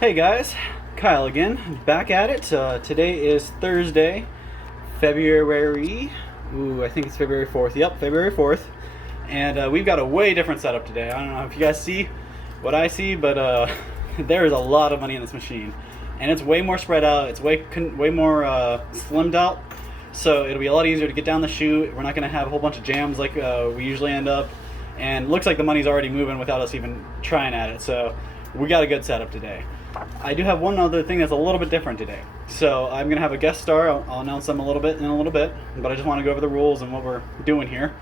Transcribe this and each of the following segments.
Hey guys, Kyle again, back at it. Today is Thursday, February. I think it's February 4th. Yep, February 4th. And we've got a way different setup today. I don't know if you guys see what I see, but there is a lot of money in this machine. And it's way more spread out, it's way more slimmed out. So it'll be a lot easier to get down the chute. We're not going to have a whole bunch of jams like we usually end up. And it looks like the money's already moving without us even trying at it. So we got a good setup today. I do have one other thing that's a little bit different today. So I'm going to have a guest star. I'll announce them in a little bit, but I just want to go over the rules and what we're doing here.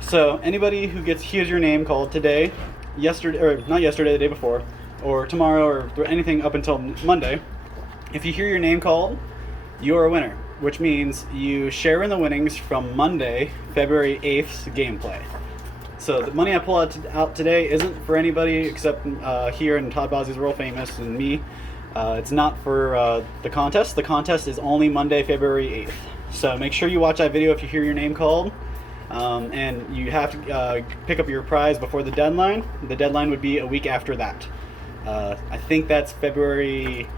So anybody who hears your name called today, yesterday, or not yesterday, the day before, or tomorrow, or anything up until Monday, if you hear your name called, you're a winner, which means you share in the winnings from Monday, February 8th's gameplay. So the money I pull out today isn't for anybody except here in Todd Bozzi's World Famous and me. It's not for the contest. The contest is only Monday, February 8th. So make sure you watch that video if you hear your name called. And you have to pick up your prize before the deadline. The deadline would be a week after that. I think that's February...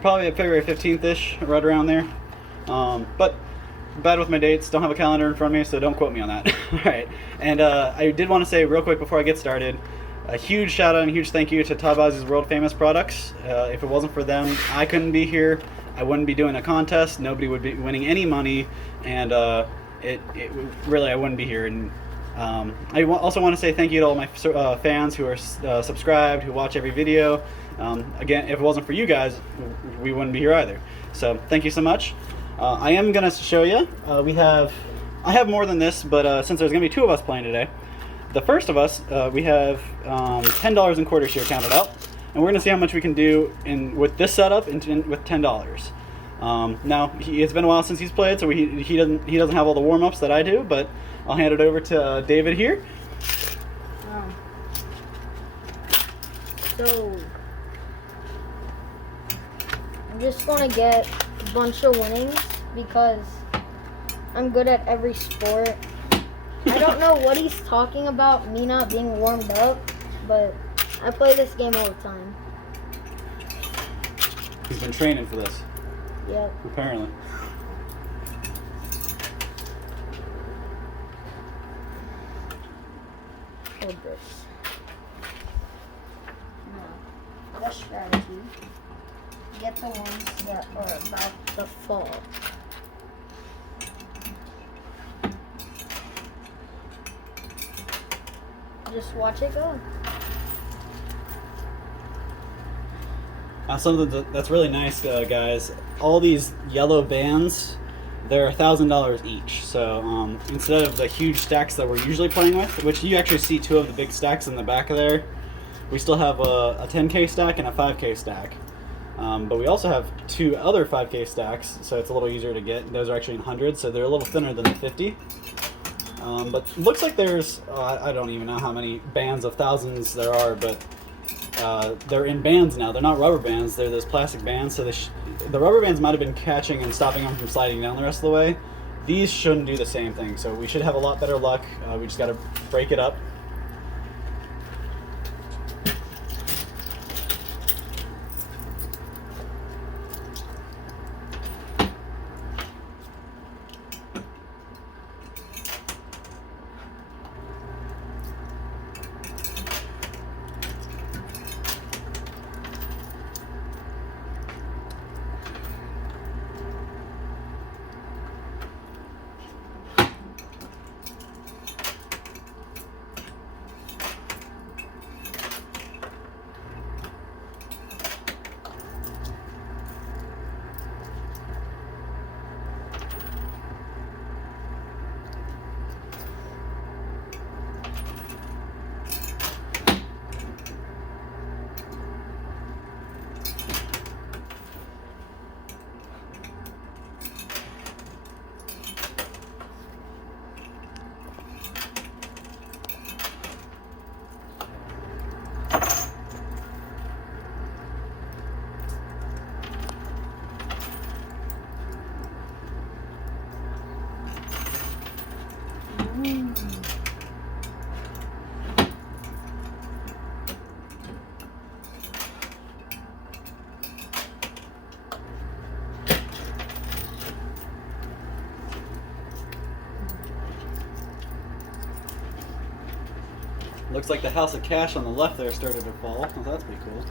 probably February 15th-ish, right around there. But... bad with my dates, don't have a calendar in front of me, so don't quote me on that. Alright, and I did want to say real quick before I get started, a huge shout out and a huge thank you to Todd Bozzi's World Famous products. If it wasn't for them, I couldn't be here, I wouldn't be doing a contest, nobody would be winning any money, and really I wouldn't be here. And I also want to say thank you to all my fans who are subscribed, who watch every video. Again, if it wasn't for you guys, we wouldn't be here either. So thank you so much. I am going to show you, I have more than this, but since there's going to be two of us playing today, the first of us, we have $10 in quarters here counted out, and we're going to see how much we can do with this setup with $10. Now, it's been a while since he's played, so he doesn't have all the warm-ups that I do, but I'll hand it over to David here. So, I'm just going to get a bunch of winnings because I'm good at every sport. I don't know what he's talking about, me not being warmed up, but I play this game all the time. He's been training for this. Yep. Apparently. Hold this. Now, the strategy. Get the ones that are about to fall. Just watch it go. Something that's really nice, guys. All these yellow bands, they're $1,000 each. So instead of the huge stacks that we're usually playing with, which you actually see two of the big stacks in the back of there, we still have a 10K stack and a 5K stack. But we also have two other 5K stacks, so it's a little easier to get. Those are actually in hundreds, so they're a little thinner than the 50. But looks like there's, I don't even know how many bands of thousands there are, but they're in bands now. They're not rubber bands, they're those plastic bands, so the rubber bands might have been catching and stopping them from sliding down the rest of the way. These shouldn't do the same thing, so we should have a lot better luck. We just got to break it up. Looks like the house of cash on the left there started to fall. Well, that's pretty cool.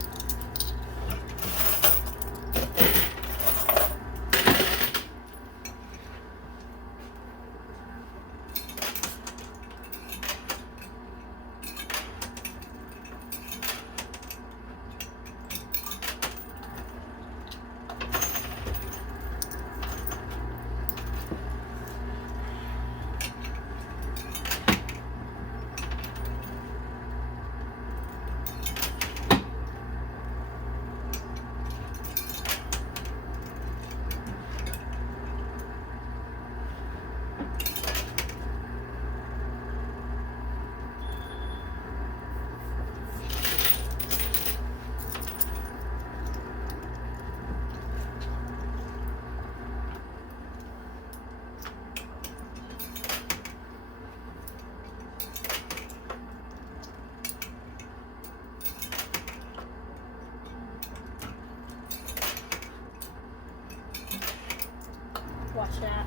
Watch that.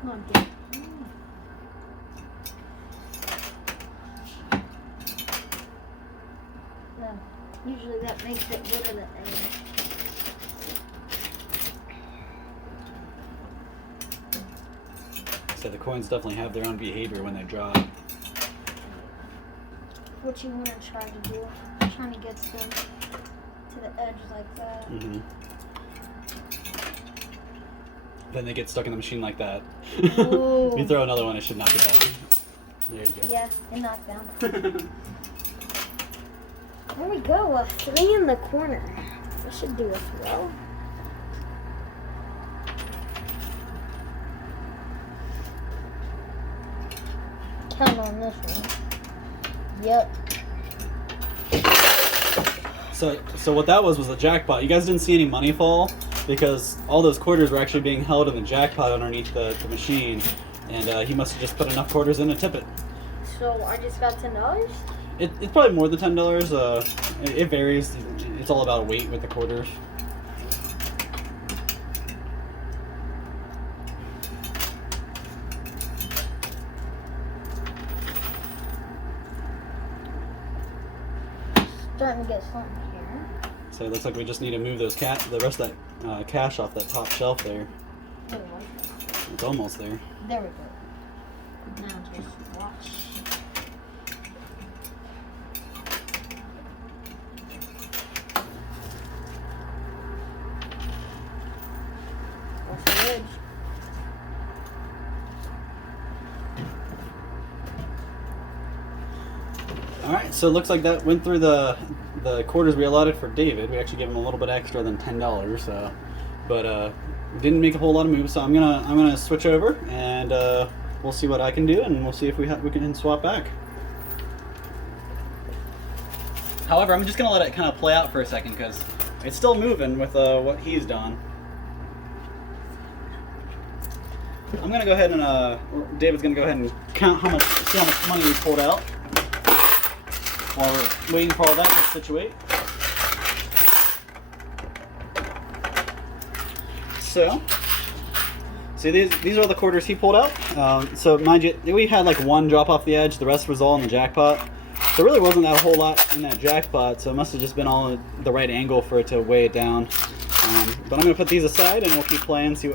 Come on, dude. Usually that makes it rid of the egg. So the coins definitely have their own behavior when they drop. What you want to try to do, trying to get them to the edge like that. Mm-hmm. Then they get stuck in the machine like that. Ooh. You throw another one, it should knock it down. There you go. Yes, it knocked down. There we go, 3 in the corner. This should do us well. Count on this one. Yep. So what that was a jackpot. You guys didn't see any money fall because all those quarters were actually being held in the jackpot underneath the machine, and he must have just put enough quarters in to tip it. So I just got $10? It's probably more than $10. It varies. It's all about weight with the quarters. Starting to get something here. So it looks like we just need to move those the rest of that cash off that top shelf there. It's almost there. There we go. Now just watch. That's the edge. Alright, so it looks like that went through the quarters we allotted for David. We actually gave him a little bit extra than $10, but didn't make a whole lot of moves. So I'm gonna switch over and we'll see what I can do, and we'll see if we can swap back. However, I'm just gonna let it kind of play out for a second because it's still moving with what he's done. I'm gonna go ahead and David's gonna go ahead and count see how much money we pulled out while we're waiting for all that to situate. So, see these are the quarters he pulled out. So mind you, we had like one drop off the edge. The rest was all in the jackpot. There really wasn't that whole lot in that jackpot, so it must have just been all at the right angle for it to weigh it down. But I'm going to put these aside and we'll keep playing, see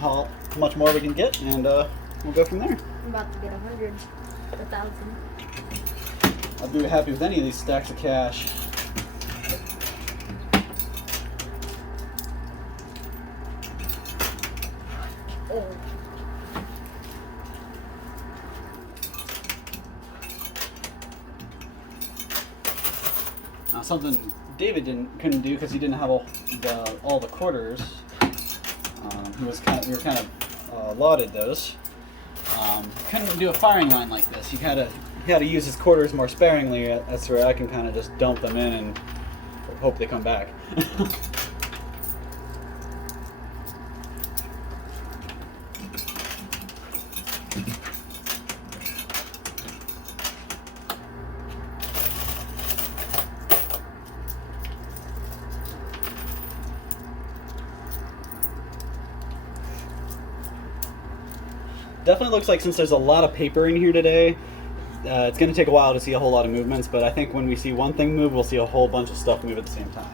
how much more we can get, and we'll go from there. I'm about to get 100, 1,000. I'd be happy with any of these stacks of cash. Oh. Now something David couldn't do because he didn't have all the quarters. We were kind of allotted those. Couldn't do a firing line like this. He had to use his quarters more sparingly. That's where I can kind of just dump them in and hope they come back. Definitely looks like since there's a lot of paper in here today, it's going to take a while to see a whole lot of movements, but I think when we see one thing move, we'll see a whole bunch of stuff move at the same time.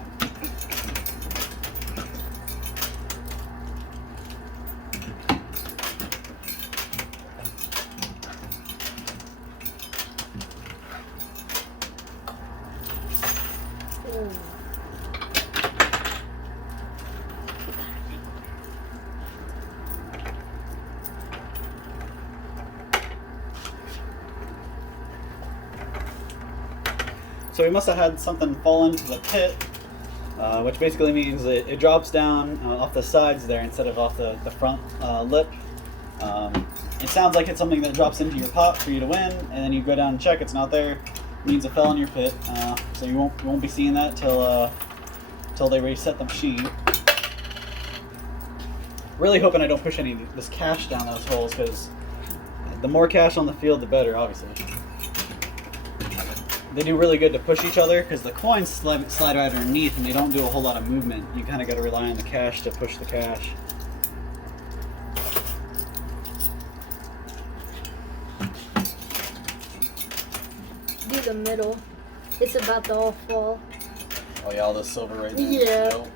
So we must have had something fall into the pit, which basically means it drops down off the sides there instead of off the front lip. It sounds like it's something that drops into your pot for you to win, and then you go down and check, it's not there. It means it fell in your pit, so you won't be seeing that till they reset the machine. Really hoping I don't push any of this cash down those holes, because the more cash on the field, the better, obviously. They do really good to push each other because the coins slide right underneath and they don't do a whole lot of movement. You kind of got to rely on the cash to push the cash. Do the middle. It's about to all fall. Oh yeah, all the silver right there. Yeah. Nope.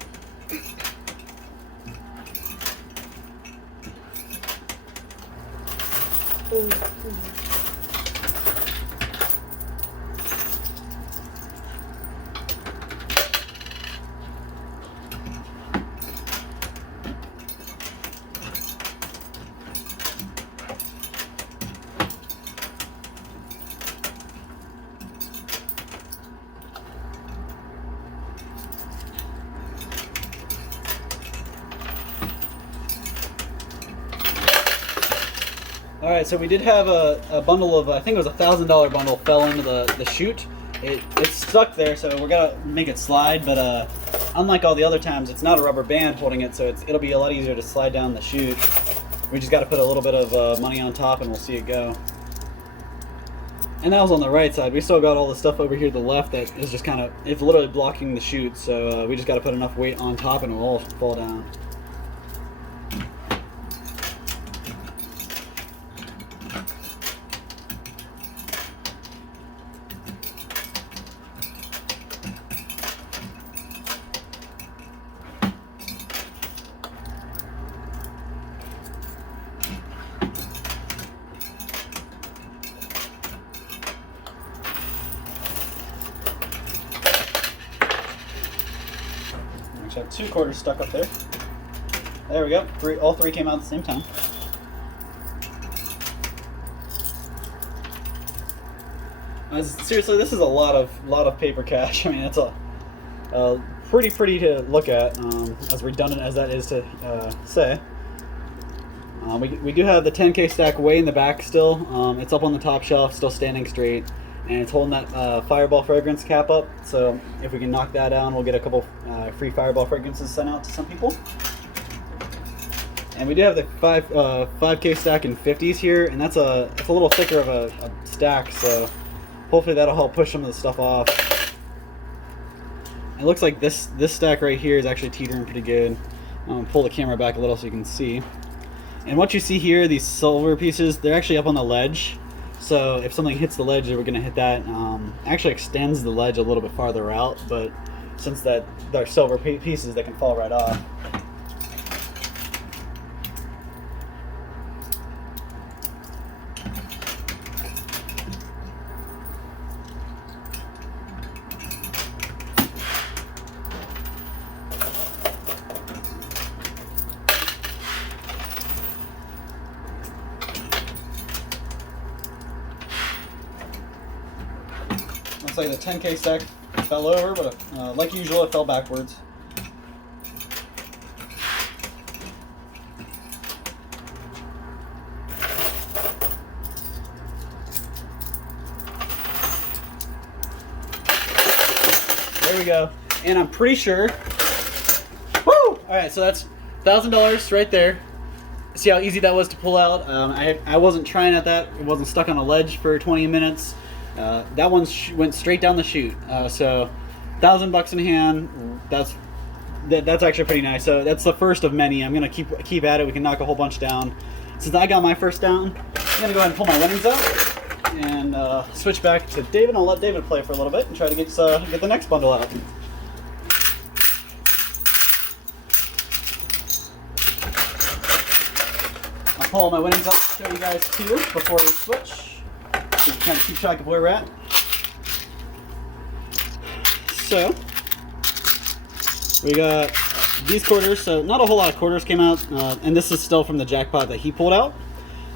Ooh. All right, so we did have a bundle of, I think it was $1,000 bundle fell into the chute. It's stuck there, so we're gonna make it slide, but unlike all the other times, it's not a rubber band holding it, so it'll be a lot easier to slide down the chute. We just got to put a little bit of money on top and we'll see it go. And that was on the right side. We still got all the stuff over here to the left that is just kind of, it's literally blocking the chute, so we just got to put enough weight on top and it'll all fall down. Actually, I have 2 quarters stuck up there. There we go. All three came out at the same time. Seriously, this is a lot of paper cash. I mean, it's a pretty to look at, as redundant as that is to say. We do have the 10K stack way in the back still. It's up on the top shelf, still standing straight, and it's holding that Fireball fragrance cap up. So if we can knock that down, we'll get a couple free Fireball fragrances sent out to some people. And we do have the 5K stack in 50s here, and it's a little thicker of a stack, so hopefully that'll help push some of the stuff off. It looks like this stack right here is actually teetering pretty good. Pull the camera back a little so you can see. And what you see here, these silver pieces, they're actually up on the ledge. So if something hits the ledge, we're gonna hit that. Actually extends the ledge a little bit farther out, but since they're silver pieces, they can fall right off. Looks like the 10K stack fell over, but like usual, it fell backwards. There we go. And I'm pretty sure. Woo! All right, so that's $1,000 right there. See how easy that was to pull out? I wasn't trying at that. It wasn't stuck on a ledge for 20 minutes. That one went straight down the chute. So $1,000 in hand. That's actually pretty nice. So that's the first of many. I'm gonna keep at it. We can knock a whole bunch down. since I got my first down, I'm gonna go ahead and pull my winnings out and switch back to David. I'll let David play for a little bit and try to get the next bundle out. I'll pull all my winnings up to show you guys too before we switch, so you can kind of keep track of where we're at. So we got these quarters, so not a whole lot of quarters came out, and this is still from the jackpot that he pulled out.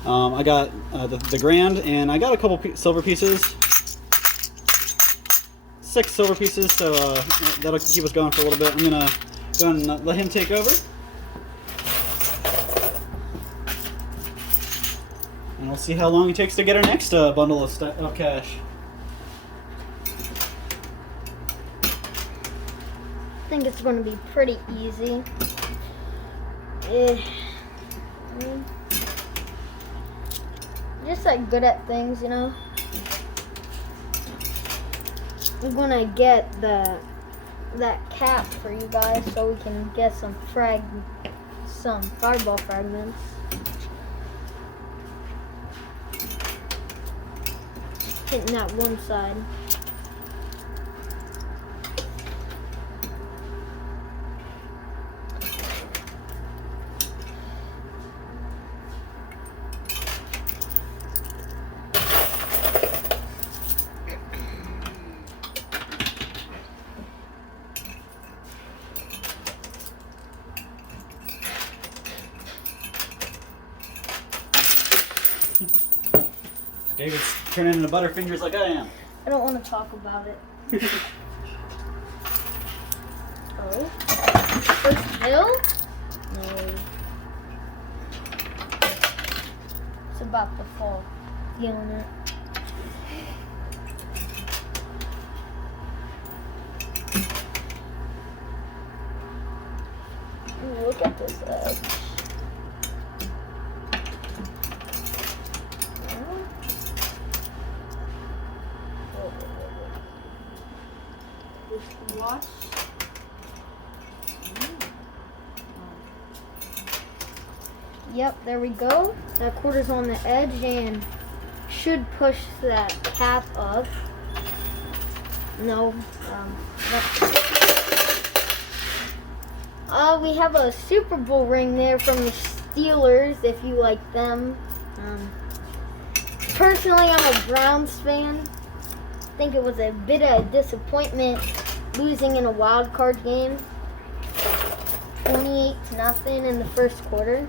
I got the grand, and I got a couple silver pieces. 6 silver pieces, so that'll keep us going for a little bit. I'm gonna go ahead and let him take over. And we'll see how long it takes to get our next bundle of cash. I think it's going to be pretty easy. Just like good at things, you know. I'm gonna get that cap for you guys so we can get some fireball fragments. Hitting that one side. David's turning into Butterfingers like I am. I don't want to talk about it. Oh. First hill? No. It's about to fall. Feeling it. Ooh, look at this edge. Watch. Yep, there we go. That quarter's on the edge and should push that cap up. No. We have a Super Bowl ring there from the Steelers, if you like them. Personally, I'm a Browns fan. I think it was a bit of a disappointment losing in a wild card game, 28-0 in the first quarter.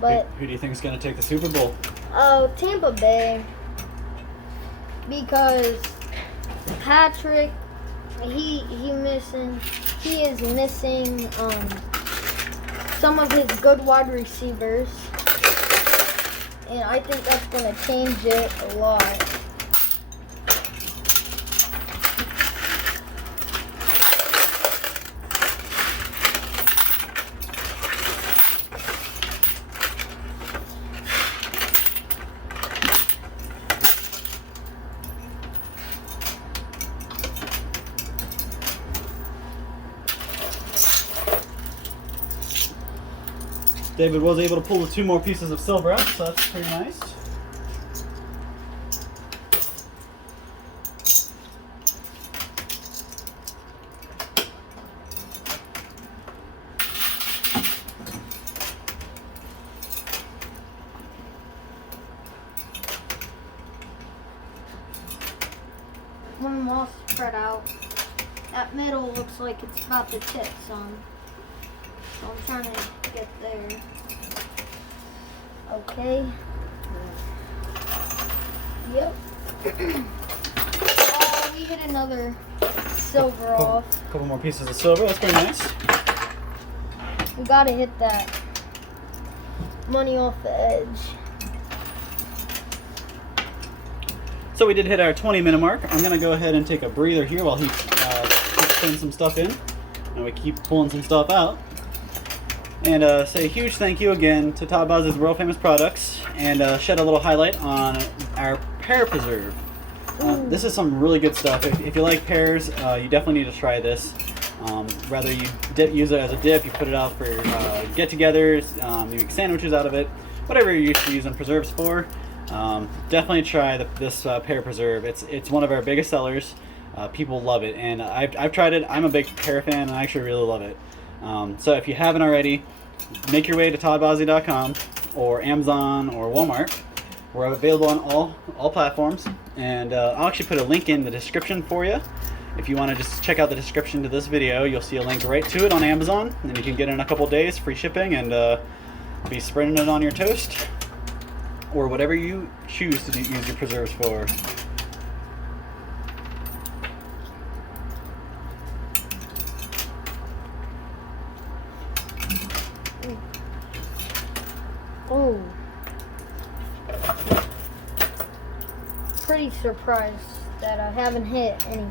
But who do you think is going to take the Super Bowl? Oh, Tampa Bay, because Patrick, he is missing some of his good wide receivers, and I think that's going to change it a lot. David was able to pull the 2 more pieces of silver out, so that's pretty nice. One more spread out. That middle looks like it's about to tip some. So I'm trying to get there. Okay. Yep. Oh, we hit another silver off. A couple more pieces of silver. That's pretty nice. We gotta hit that money off the edge. So we did hit our 20-minute mark. I'm going to go ahead and take a breather here while he keeps putting some stuff in. And we keep pulling some stuff out. And say a huge thank you again to Todd Buzz's world famous products, and shed a little highlight on our Pear Preserve. This is some really good stuff. If you like pears, you definitely need to try this. Whether you use it as a dip, you put it out for get-togethers, you make sandwiches out of it, whatever you're used to using preserves for. Definitely try this pear preserve. It's one of our biggest sellers. People love it, and I've tried it. I'm a big pear fan, and I actually really love it. So if you haven't already, make your way to toddbosley.com or Amazon or Walmart. We're available on all platforms, and I'll actually put a link in the description for you. If you want to just check out the description to this video, you'll see a link right to it on Amazon, and you can get it in a couple days, free shipping, and be spreading it on your toast or whatever you choose to use your preserves for. Oh. Pretty surprised that I haven't hit any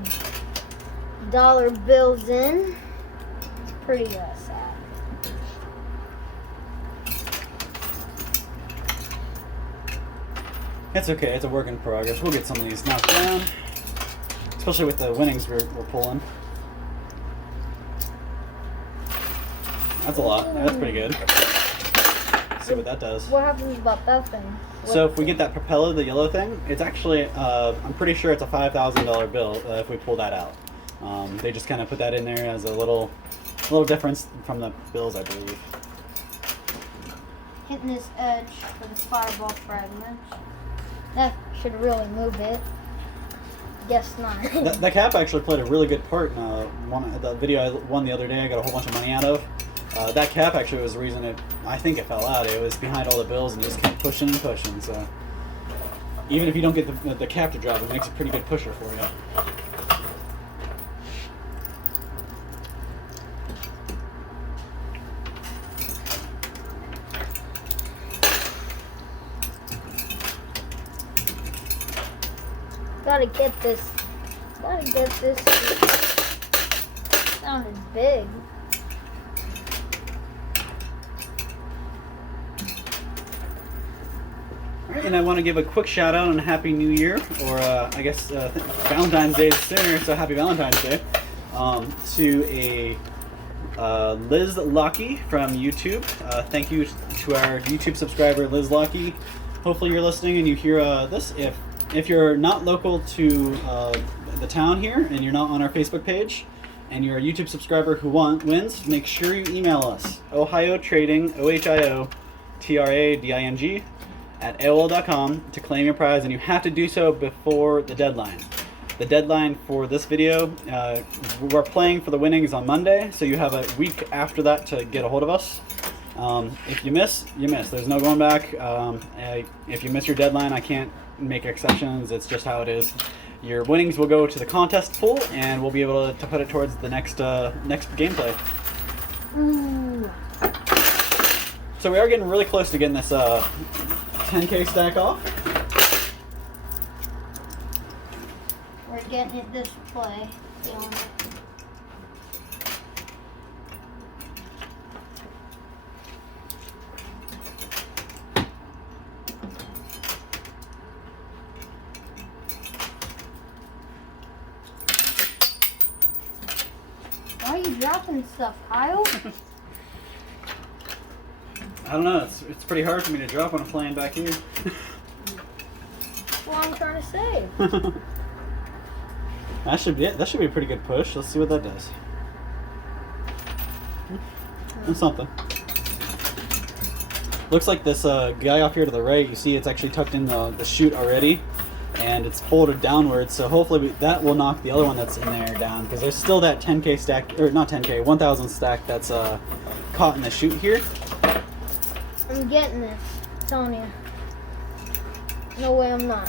dollar bills in. It's pretty sad. It's okay, it's a work in progress. We'll get some of these knocked down, especially with the winnings we're pulling. That's a lot. That's pretty good. Let's see what that does. What happens about that thing? So if we get that propeller, the yellow thing, it's actually, I'm pretty sure it's a $5,000 bill if we pull that out. They just kind of put that in there as a little difference from the bills, I believe. Hitting this edge for the fireball fragment. That should really move it. Guess not. That cap actually played a really good part in the video I won the other day. I got a whole bunch of money out of. That cap actually was the reason I think it fell out. It was behind all the bills and just kept pushing and pushing. So even if you don't get the cap to drop, it makes a pretty good pusher for you. Gotta get this. Sounded big. And I want to give a quick shout out and Happy New Year, or I guess Valentine's Day is sooner, so Happy Valentine's Day, to a Liz Locky from YouTube. Thank you to our YouTube subscriber, Liz Locky. Hopefully you're listening and you hear this. If you're not local to the town here and you're not on our Facebook page and you're a YouTube subscriber who wins, make sure you email us, ohiotrading, OHIOTRADING, at AOL.com to claim your prize, and you have to do so before the deadline. The deadline for this video, we're playing for the winnings on Monday, so you have a week after that to get a hold of us. If you miss, you miss. There's no going back. If you miss your deadline, I can't make exceptions. It's just how it is. Your winnings will go to the contest pool, and we'll be able to put it towards the next gameplay. Ooh. So we are getting really close to getting this 10K stack off. We're getting it this play. Feeling it. Why are you dropping stuff, Kyle? I don't know. It's pretty hard for me to drop when I'm playing back here. That's what I'm trying to say. That should be it. That should be a pretty good push. Let's see what that does. That's something. Looks like this guy off here to the right, you see it's actually tucked in the chute already, and it's folded downwards, so hopefully that will knock the other one that's in there down, because there's still that 10K stack, or not 10K, 1,000 stack that's caught in the chute here. I'm getting this. I'm telling you. No way I'm not.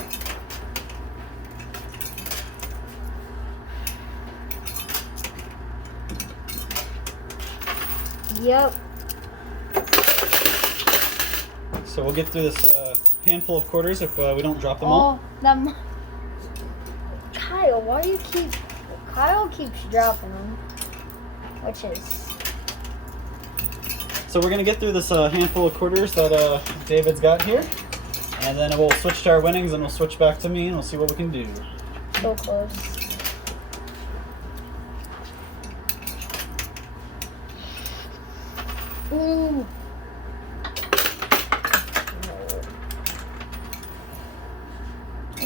Yep. So we'll get through this handful of quarters if we don't drop them all. Kyle, why do you keep... Kyle keeps dropping them. Which is... So we're going to get through this handful of quarters that David's got here. And then we'll switch to our winnings and we'll switch back to me and we'll see what we can do. So close. Ooh. No.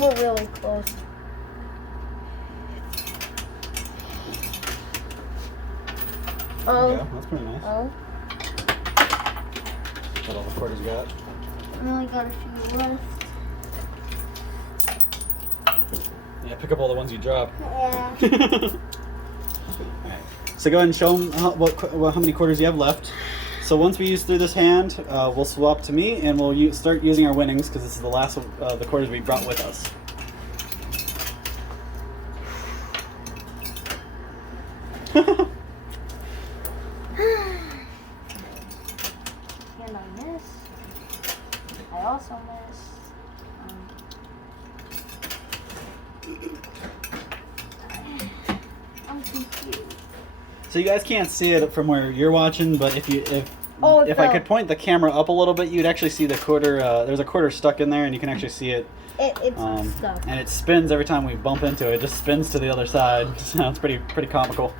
We're really close. Oh. Yeah, that's pretty nice. Oh. What all the quarters you got? I only got a few left. Yeah, pick up all the ones you dropped. Yeah. Alright. So go ahead and show them how many quarters you have left. So once we use through this hand, we'll swap to me and we'll start using our winnings because this is the last of the quarters we brought with us. And I missed. I also missed. I'm confused. So you guys can't see it from where you're watching, but if Oh, I could point the camera up a little bit, you'd actually see the quarter. There's a quarter stuck in there, and you can actually see it. It's stuck. And it spins every time we bump into it. It just spins to the other side. So it's pretty comical.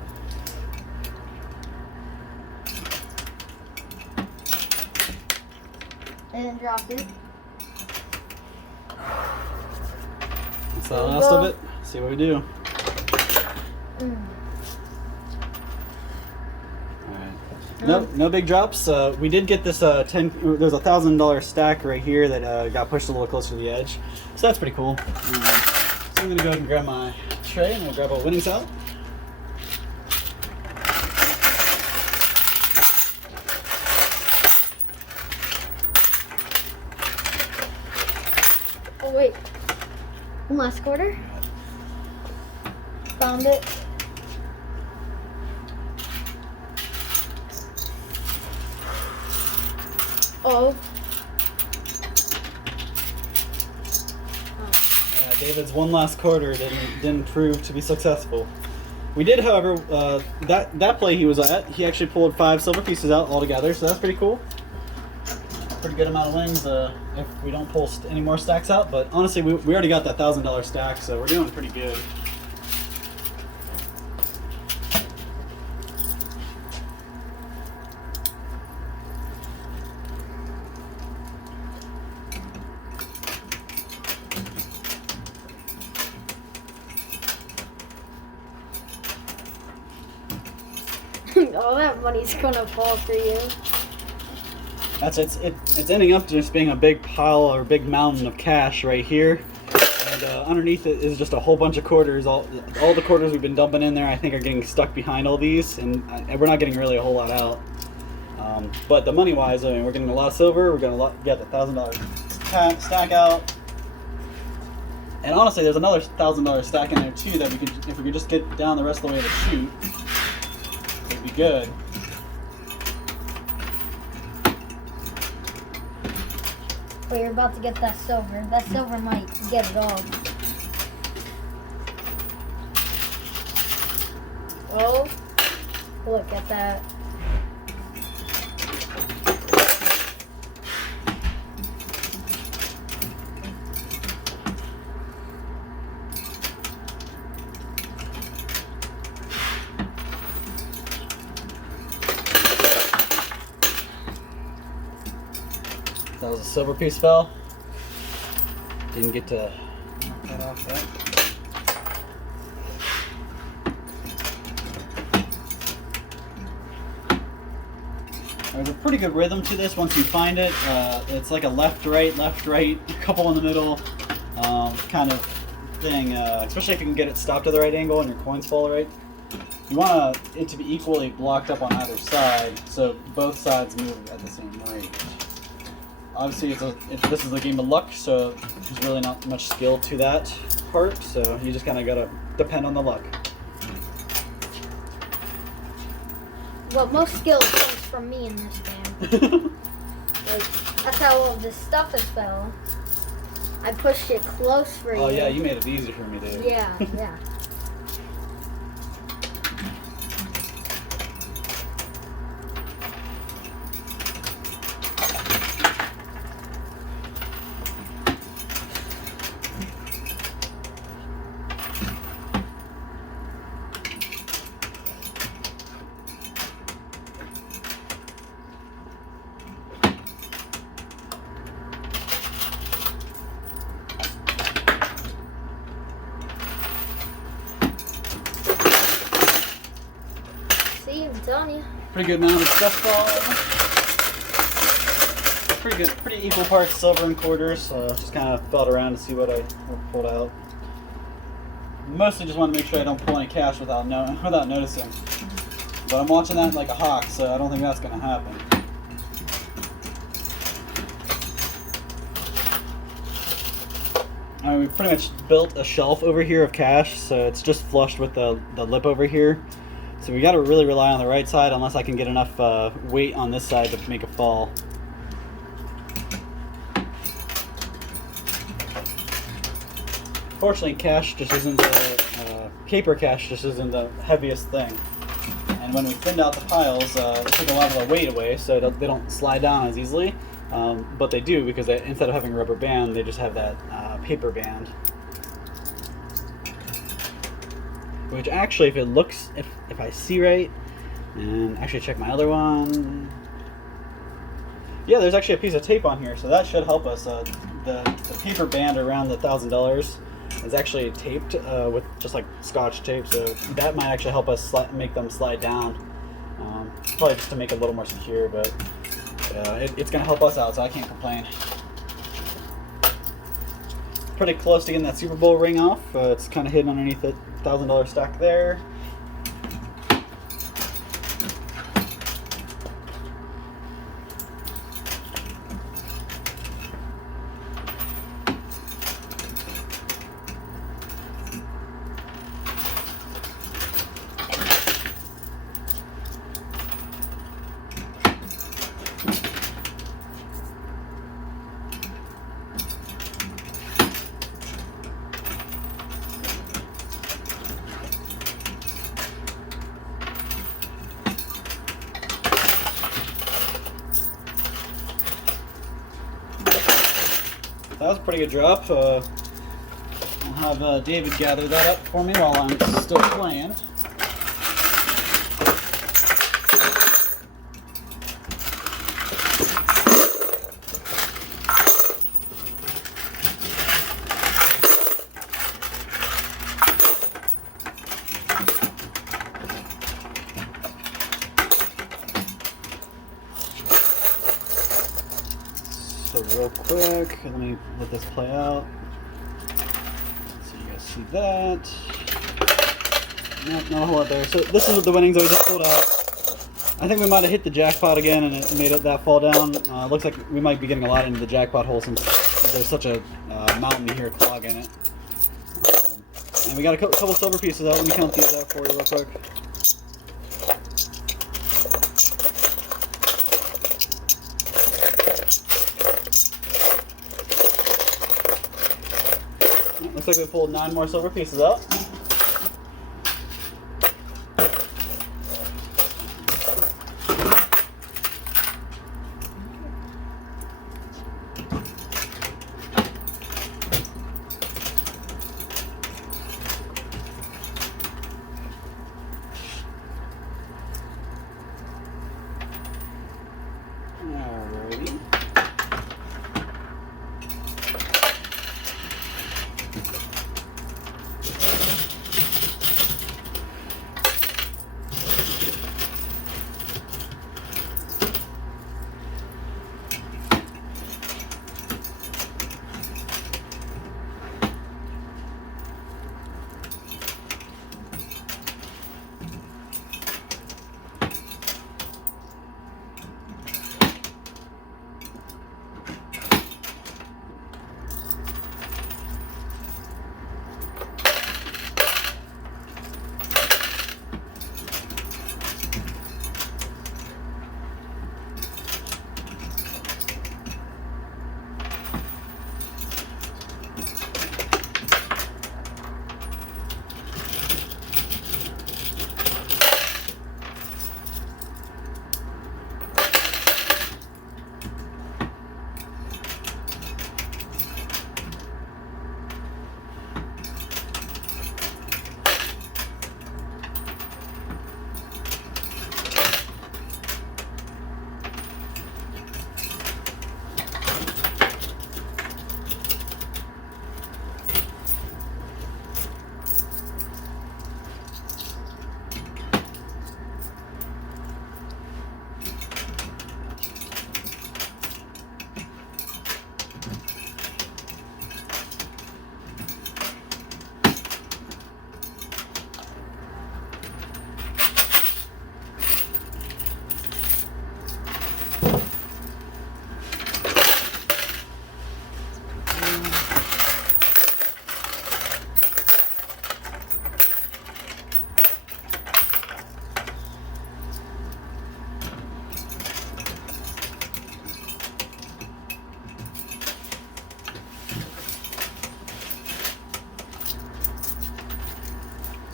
And dropped it. That's the last of it. See what we do. No big drops. We did get this there's $1,000 stack right here that got pushed a little closer to the edge, so that's pretty cool. So I'm gonna go ahead and grab my tray and we'll grab our winnings out. Oh wait, one last quarter. Found it. Oh. David's one last quarter didn't prove to be successful. We did, however, that play he was at, he actually pulled 5 silver pieces out altogether, so that's pretty cool. Pretty good amount of winnings if we don't pull any more stacks out, but honestly, we already got that $1,000 stack, so we're doing pretty good. All that money's gonna fall for you. It's ending up just being a big pile or big mountain of cash right here, and underneath it is just a whole bunch of quarters. All the quarters we've been dumping in there, I think, are getting stuck behind all these, and we're not getting really a whole lot out. But the money wise, I mean, we're getting a lot of silver. We're gonna get the $1,000 stack out, and honestly, there's another $1,000 stack in there too that if we could just get down the rest of the way to shoot, it'd be good. But you're about to get that silver. That silver might get it all. Oh, look at that. That was a silver piece fell. Didn't get to knock that off that. There's a pretty good rhythm to this once you find it. It's like a left, right, a couple in the middle kind of thing, especially if you can get it stopped to the right angle and your coins fall right. You want it to be equally blocked up on either side, so both sides move at the same rate. Obviously, this is a game of luck, so there's really not much skill to that part, so you just kind of gotta depend on the luck. Well, most skill comes from me in this game. Like, that's how all this stuff is fell. I pushed it close for you. Oh yeah, you made it easy for me, dude. Yeah, yeah. money. Pretty good amount of stuff all. Pretty equal parts silver and quarters. Just kind of felt around to see what I pulled out. Mostly just want to make sure I don't pull any cash without noticing. But I'm watching that like a hawk, so I don't think that's going to happen. We've pretty much built a shelf over here of cash, so it's just flushed with the lip over here. So we got to really rely on the right side unless I can get enough weight on this side to make it fall. Fortunately, cash just isn't paper cash just isn't the heaviest thing. And when we thinned out the piles, it took a lot of the weight away, so they don't slide down as easily. But they do, because instead of having a rubber band, they just have that paper band. Which actually, if it looks, if I see right, and actually check my other one. Yeah, there's actually a piece of tape on here, so that should help us. The paper band around the $1,000 is actually taped with just like Scotch tape, so that might actually help us make them slide down. Probably just to make it a little more secure, but it's going to help us out, so I can't complain. Pretty close to getting that Super Bowl ring off. It's kind of hidden underneath the $1,000 stack there. That was a pretty good drop. I'll have David gather that up for me while I'm still playing. So real quick, let me let this play out. So you guys see that. Nope, not a whole lot there. So this is the winnings that we just pulled out. I think we might have hit the jackpot again and it made that fall down. Looks like we might be getting a lot into the jackpot hole since there's such a mountain here clogging it. And we got a couple silver pieces out. Let me count these out for you real quick. Looks like we pulled 9 more silver pieces out. Alrighty.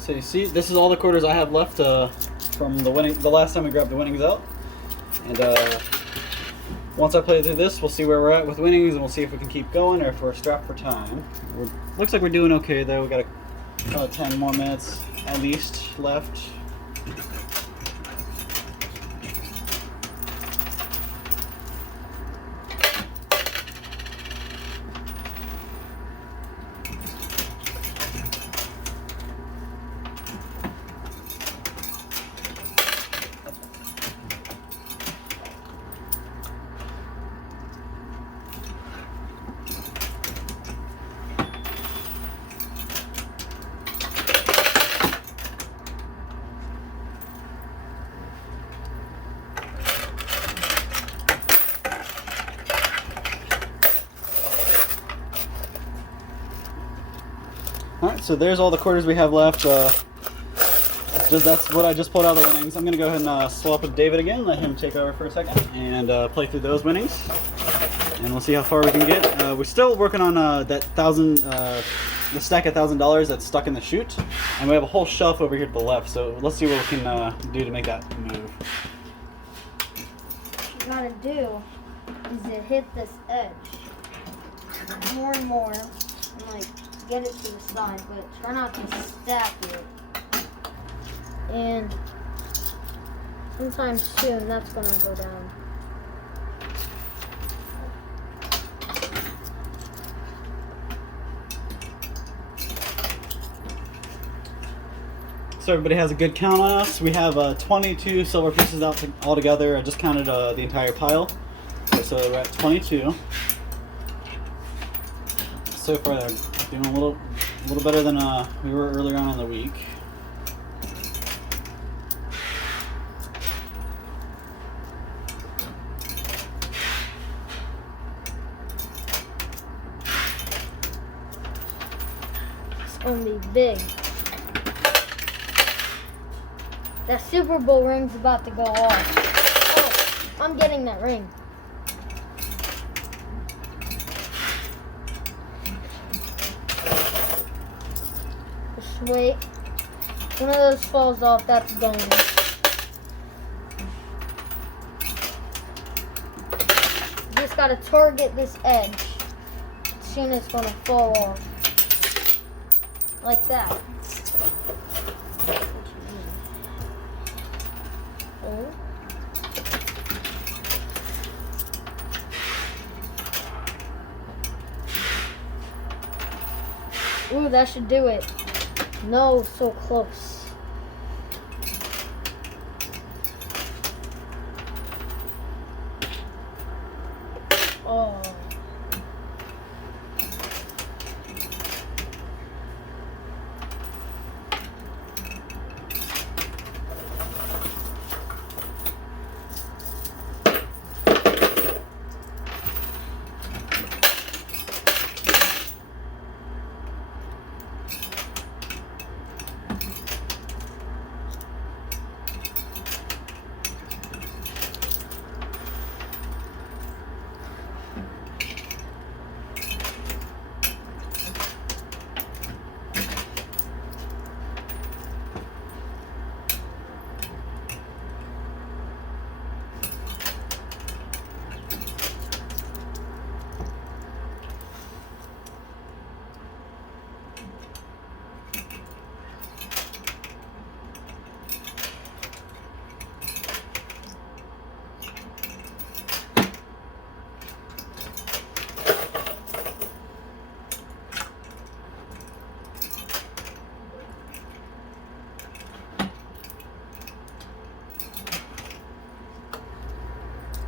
So you see, this is all the quarters I have left from the last time we grabbed the winnings out. And once I play through this, we'll see where we're at with winnings, and we'll see if we can keep going or if we're strapped for time. Looks like we're doing okay though. We got 10 more minutes at least left. Alright, so there's all the quarters we have left. That's what I just pulled out of the winnings. I'm going to go ahead and swap with David again, let him take over for a second, and play through those winnings. And we'll see how far we can get. We're still working on the stack at $1,000 that's stuck in the chute. And we have a whole shelf over here to the left, so let's see what we can do to make that move. What you gotta do is to hit this edge more and more, and like get it to the side, but try not to stack it. And sometime soon that's gonna go down. So everybody has a good count on us. We have 22 silver pieces out altogether. I just counted the entire pile. So we're at 22. So far they're doing a little better than we were earlier on in the week. It's gonna be big. That Super Bowl ring's about to go off. Oh, I'm getting that ring. Just wait. One of those falls off, that's going. Just gotta target this edge. Soon it's gonna fall off. Like that. Oh. Ooh, that should do it. No, so close. Oh.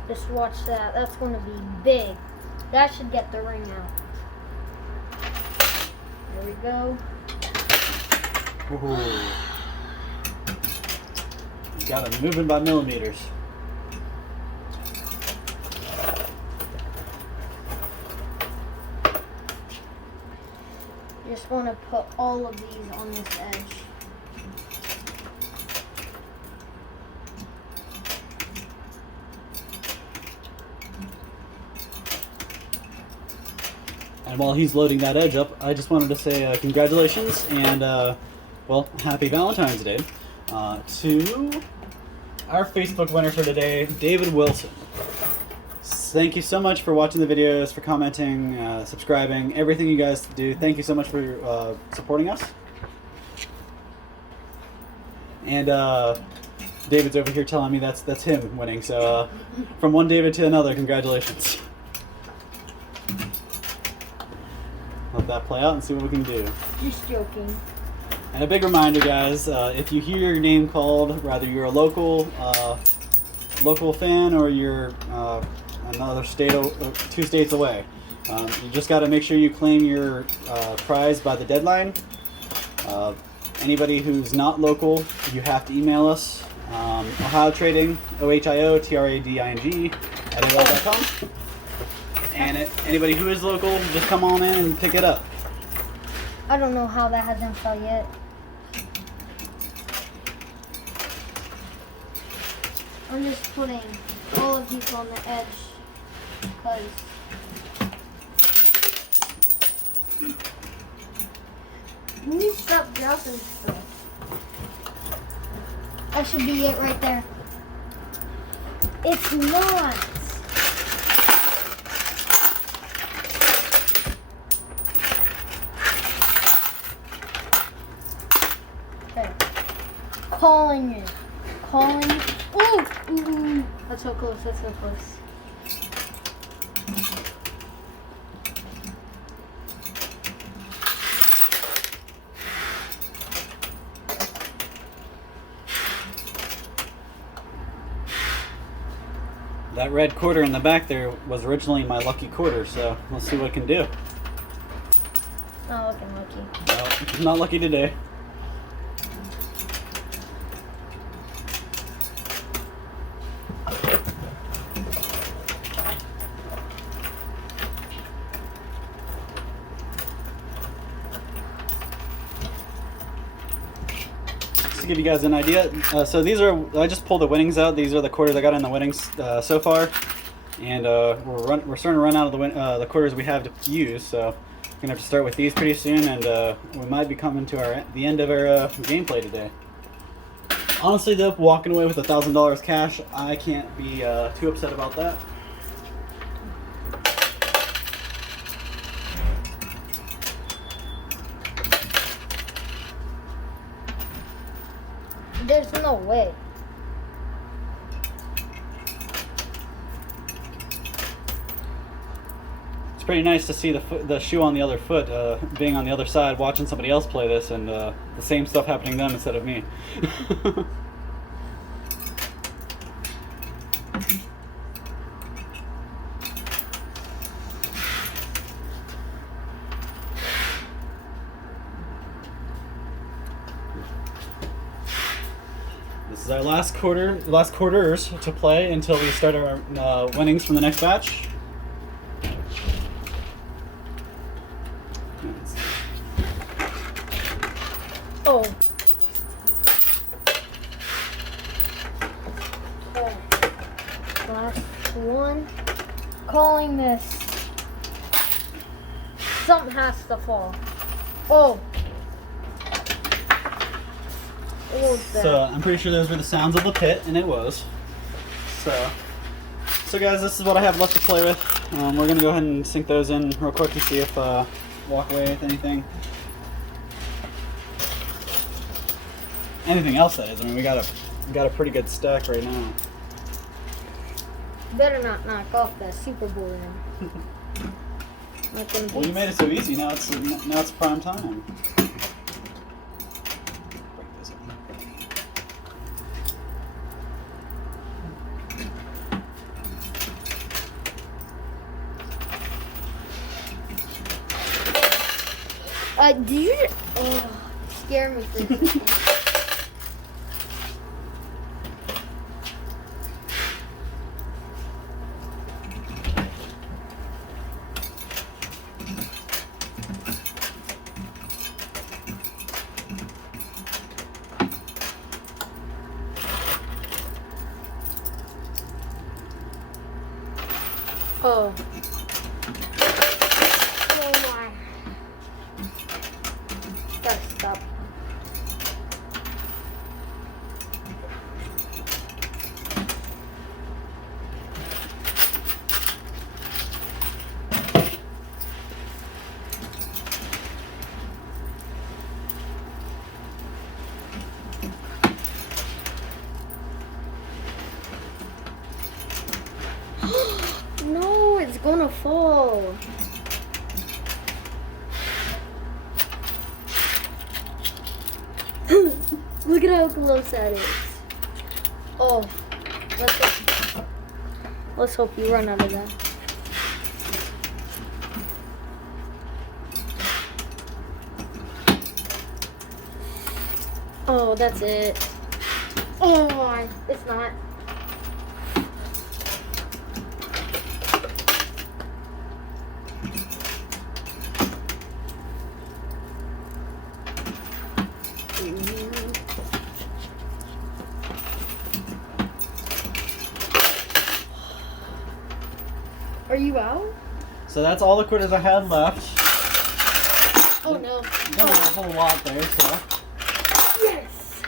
Just watch that. That's going to be big. That should get the ring out. There we go. Ooh. You got it moving by millimeters. You just want to put all of these on this edge. And while he's loading that edge up, I just wanted to say congratulations, and well, happy Valentine's Day to our Facebook winner for today, David Wilson. Thank you so much for watching the videos, for commenting, subscribing, everything you guys do. Thank you so much for supporting us. And David's over here telling me that's him winning. So from one David to another, congratulations. Let that play out and see what we can do. Just joking. And a big reminder, guys, if you hear your name called, whether you're a local fan or you're another state, 2 states away, you just got to make sure you claim your prize by the deadline. Anybody who's not local, you have to email us, Ohio Trading, OHIO, at AOL.com. And anybody who is local, just come on in and pick it up. I don't know how that hasn't fell yet. I'm just putting all of these on the edge because you need to stop dropping stuff. That should be it right there. It's not. Okay. Calling it. Ooh, ooh. That's so close. That's so close. That red quarter in the back there was originally my lucky quarter, so let's see what it can do. Not looking lucky. Well, not lucky today. To give you guys an idea, so these are, I just pulled the winnings out. These are the quarters I got in the winnings so far, and we're starting to run out of the quarters we have to use. So we're gonna have to start with these pretty soon, and we might be coming to the end of our gameplay today. Honestly, though, walking away with $1,000 cash, I can't be too upset about that. There's no way. It's pretty nice to see the shoe on the other foot, being on the other side, watching somebody else play this, and the same stuff happening to them instead of me. This is our last quarters to play until we start our winnings from the next batch. Oh. Last one. Calling this. Something has to fall. Oh. What was that? So I'm pretty sure those were the sounds of the pit, and it was. So guys, this is what I have left to play with. We're gonna go ahead and sink those in real quick to see if walk away with anything. Anything else, that is. I mean, we got a pretty good stack right now. Better not knock off that Super Bowl ring. Well, you made it so easy. Now it's prime time. Break this open. Did you? Oh, scare me for this. Oh. Oh my. Gotta stop. No, it's gonna fall. Look at how close that is. Oh, let's hope you run out of that. Oh, that's it. Oh my, it's not. Are you out? So that's all the quarters I had left. Oh no. Don't have a whole lot there, so. Yes!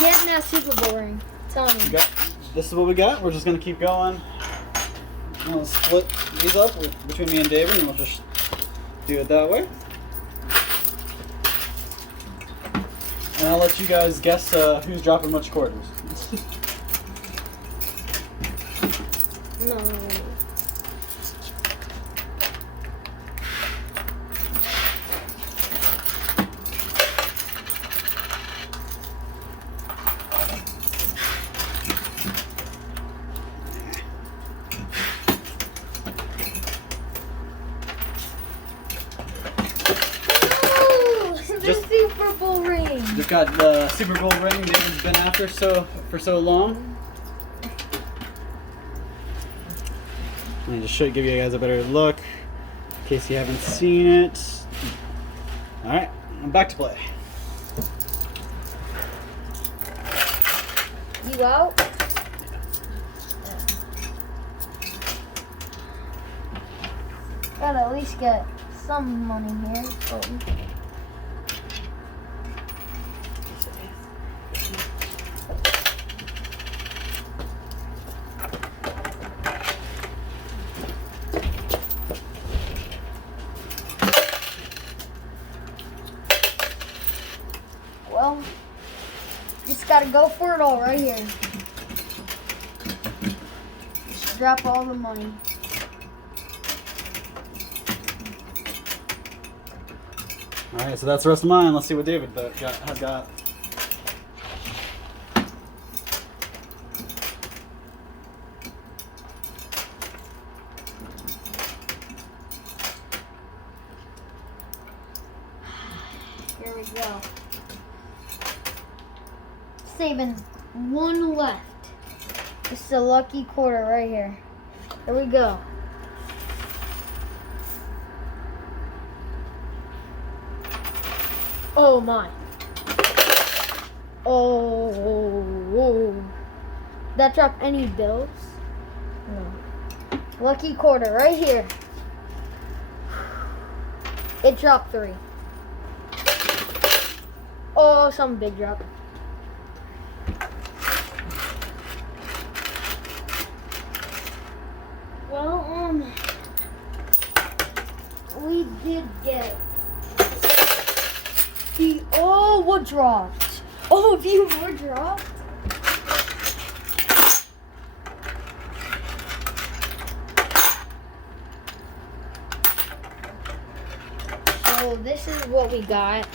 Getting that Super Bowl ring. Tell me. This is what we got. We're just going to keep going. I'm going to split these up between me and David, and we'll just do it that way. And I'll let you guys guess who's dropping which quarters. No. The Super Bowl ring. Just got the Super Bowl ring David's been after for so long. Let me just give you guys a better look in case you haven't seen it. All right, I'm back to play. You out? Gotta at least get some money here. So. Well, just gotta go for it all right here. Just drop all the money. All right, so that's the rest of mine. Let's see what David has got. Here we go. Saving one left. This is a lucky quarter right here. Here we go. Oh my. Oh. That drop any bills? No. Lucky quarter right here. It dropped 3. Oh, some big drop. Well, we did get the, oh, what dropped? Oh, a few more dropped? So this is what we got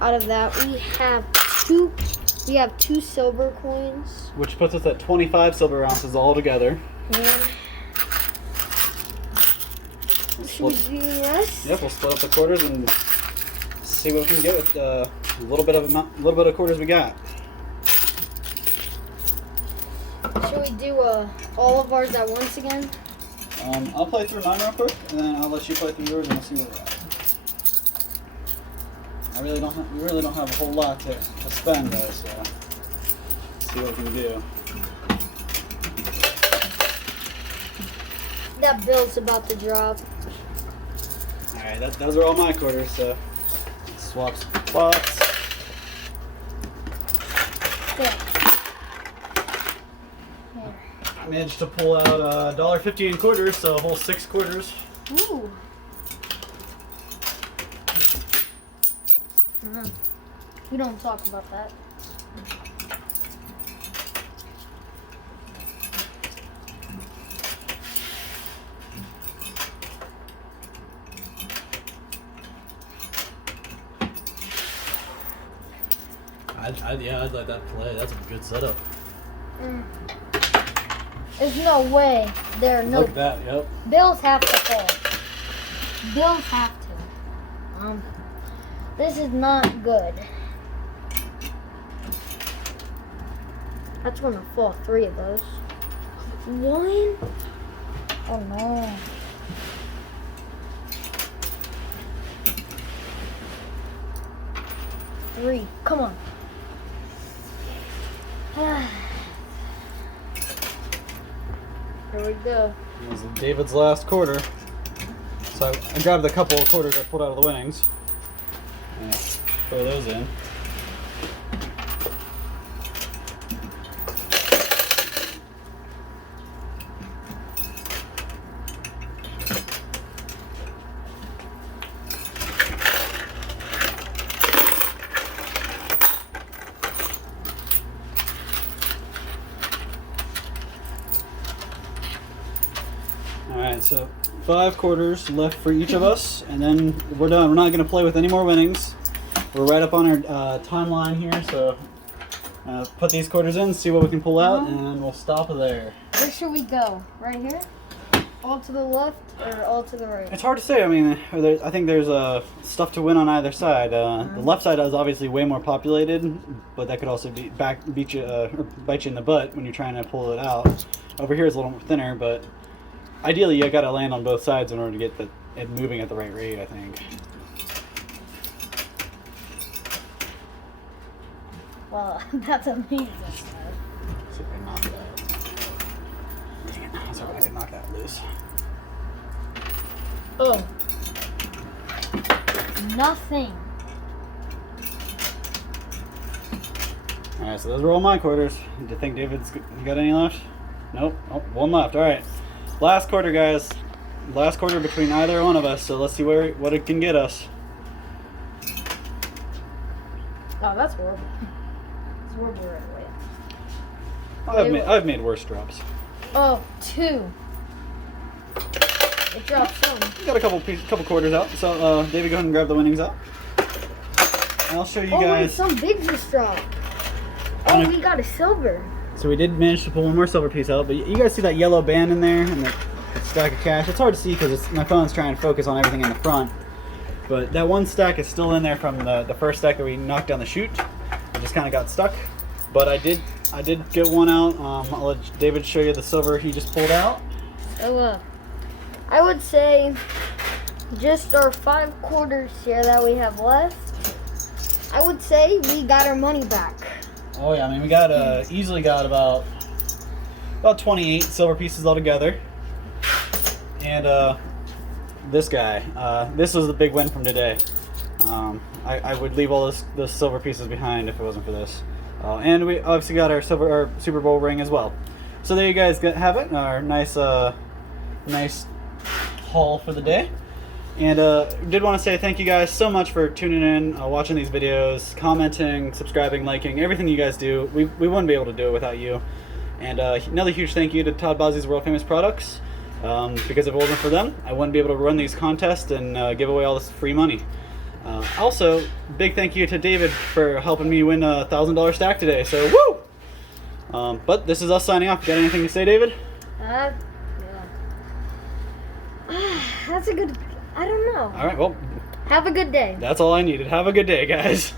out of that. We have two silver coins. Which puts us at 25 silver ounces all together. And should we do this? Yep, we'll split up the quarters and see what we can get with a little bit of quarters we got. Should we do all of ours at once again? I'll play through mine real quick, and then I'll let you play through yours, and we'll see where we're at. We really don't have a whole lot to spend though, so let's see what we can do. That bill's about to drop. All right, those are all my quarters, so swap spots. There. I managed to pull out $1.50 in quarters, so a whole 6 quarters. Ooh. We don't talk about that. I'd let that play. That's a good setup. There's no way there are no. Look at that. Yep. Bills have to fall. Bills have to. This is not good. That's gonna fall 3 of those. 1. Oh no. 3. Come on. Here we go. This is David's last quarter. So I grabbed a couple of quarters I pulled out of the winnings. And throw those in. Alright, so 5 quarters left for each of us, and then we're done. We're not going to play with any more winnings. We're right up on our timeline here, so put these quarters in, see what we can pull out, and we'll stop there. Where should we go? Right here? All to the left or all to the right? It's hard to say. I mean, I think there's stuff to win on either side. The left side is obviously way more populated, but that could also bite you in the butt when you're trying to pull it out. Over here is a little more thinner, but ideally you got to land on both sides in order to get it moving at the right rate, I think. Well, that's amazing. See if I knock that. Dang it. I was hoping I could knock that loose. Oh. Nothing. Alright, so those are all my quarters. Do you think David's got any left? Nope. Oh, 1 left. Alright. Last quarter, guys. Last quarter between either one of us, so let's see what it can get us. Oh, that's horrible. It's horrible right away. I've made worse drops. Oh, 2. It dropped some. Got a couple quarters out, so David, go ahead and grab the winnings out. I'll show you guys. Wait, some big just dropped. Oh, we got a silver. So we did manage to pull one more silver piece out, but you guys see that yellow band in there and the stack of cash? It's hard to see because my phone's trying to focus on everything in the front. But that one stack is still in there from the first stack that we knocked down the chute. It just kind of got stuck. But I did get one out. I'll let David show you the silver he just pulled out. So, I would say just our 5 quarters here that we have left, I would say we got our money back. Oh yeah, I mean we got easily got about 28 silver pieces altogether. And this guy, this was the big win from today. I would leave all those silver pieces behind if it wasn't for this. And we obviously got our Super Bowl ring as well. So there you guys have it, our nice haul for the day. And did want to say thank you guys so much for tuning in, watching these videos, commenting, subscribing, liking, everything you guys do. We wouldn't be able to do it without you. And another huge thank you to Todd Bosley's World Famous Products. Because if it wasn't for them, I wouldn't be able to run these contests and give away all this free money. Also, big thank you to David for helping me win a $1,000 stack today. So, woo! But this is us signing off. Got anything to say, David? Yeah. That's a good... I don't know. All right, well... Have a good day. That's all I needed. Have a good day, guys.